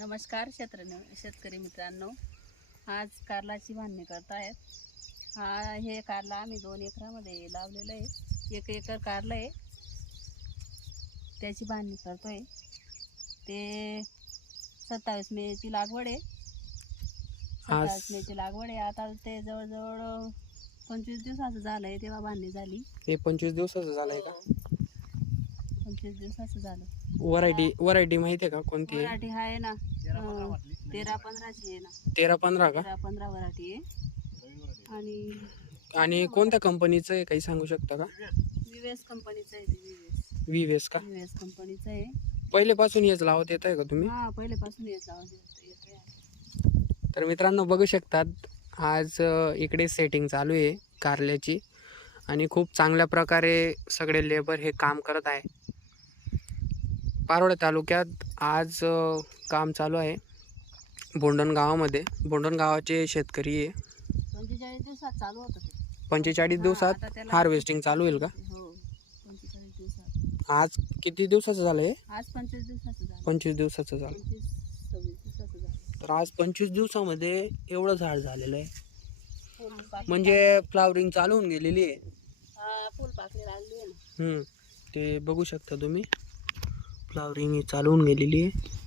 नमस्कार शेत्र शेतकरी मित्रांनो आज कारलाची बांधणी करतायत. हा हे कारला आम्ही दोन एकरामध्ये लावलेलं आहे. एक एकर कारलं आहे. त्याची बांधणी करतोय. ते सत्तावीस मेची लागवड आहे. सत्तावीस मेची लागवड आहे. आता ते जवळजवळ पंचवीस दिवसाचं झालं आहे तेव्हा बांधणी झाली. हे पंचवीस दिवसाचं झालंय का? पंचवीस दिवसाचं झालं. व्हरायटी व्हरायटी माहिती आहे का कोणती आहे? वराठी आहे ना अं, तेरा पंधराची आहे ना. तेरा पंधरा का? तेरा पंधरा वराठी आहे. आणि आणि कोणत्या कंपनीचं आहे काही सांगू शकता का? विवेस कंपनीचं आहे ते विवेस विवेस का? विवेस कंपनीचं आहे. पहिलेपासून हेच लावत येत आहे का तुम्ही? हा पहिल्यापासून येत लावत येतोय तर मित्रांनो बघू शकतात आज अ, इकडे सेटिंग चालू आहे कारल्याची. आणि खूप चांगल्या प्रकारे सगळे लेबर हे काम करत आहे. पारोडा तालुक्यात आज काम चालू आहे. बोंडण गावामध्ये. बोंडण गावाचे शेतकरी आहे पंचेचाळीस दिवसात चालू होतं ते. पंचेचाळीस हा, दिवसात आता त्याला- हार्वेस्टिंग चालू होईल का? हो आज किती दिवसाचं झालं आहे आज पंचवीस दिवसाचं झालं. पंचवीस दिवसाचं झालं. तर आज पंचवीस दिवसामध्ये एवढं झाड झालेलं आहे. पाकळी म्हणजे फ्लावरिंग चालू होऊन गेलेली आहे. हा ते बघू शकता तुम्ही. फ्लावरिंग ही चालू गेलेली आहे.